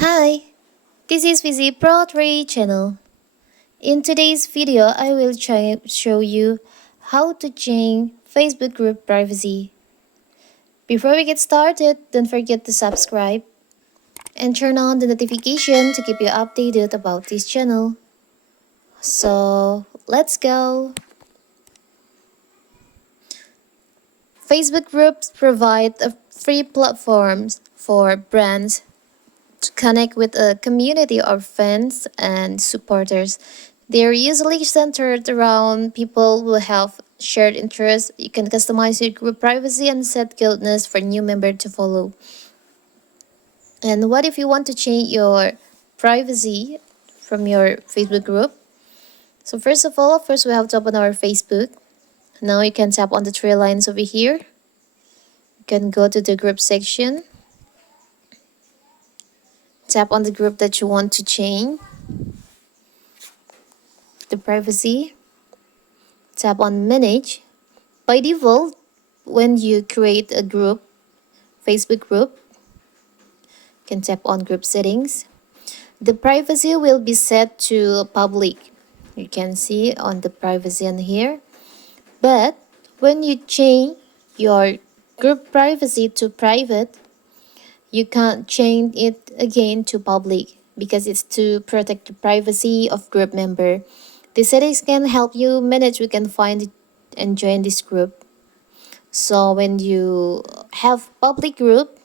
Hi, this is Vizi Pro 3 channel. In today's video, I will show you how to change Facebook group privacy. Before we get started, don't forget to subscribe and turn on the notification to keep you updated about this channel. So, let's go. Facebook groups provide a free platforms for brands to connect with a community of fans and supporters. They're usually centered around people who have shared interests. You can customize your group privacy and set guidance for new members to follow. And what if you want to change your privacy from your Facebook group? So first of all, first we have to open our Facebook. Now you can tap on the three lines over here. You can go to the group section. Tap on the group that you want to change the privacy. Tap on manage. By default, when you create a group, Facebook group, you can tap on group settings. The privacy will be set to public. You can see on the privacy on here. But when you change your group privacy to private, you can't change it again to public because it's to protect the privacy of group member. The settings can help you manage who can find and join this group. So when you have public group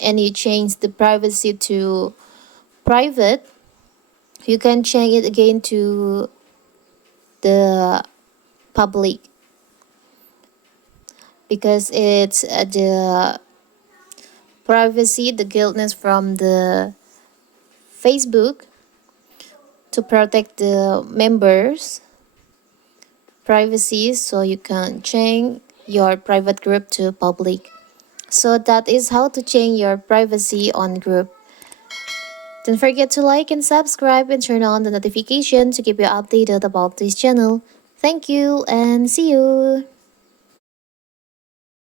and you change the privacy to private, you can change it again to the public because it's the privacy, the guidance from the Facebook to protect the members' privacy, so you can change your private group to public. So that is how to change your privacy on group. Don't forget to like and subscribe and turn on the notification to keep you updated about this channel. Thank you and see you!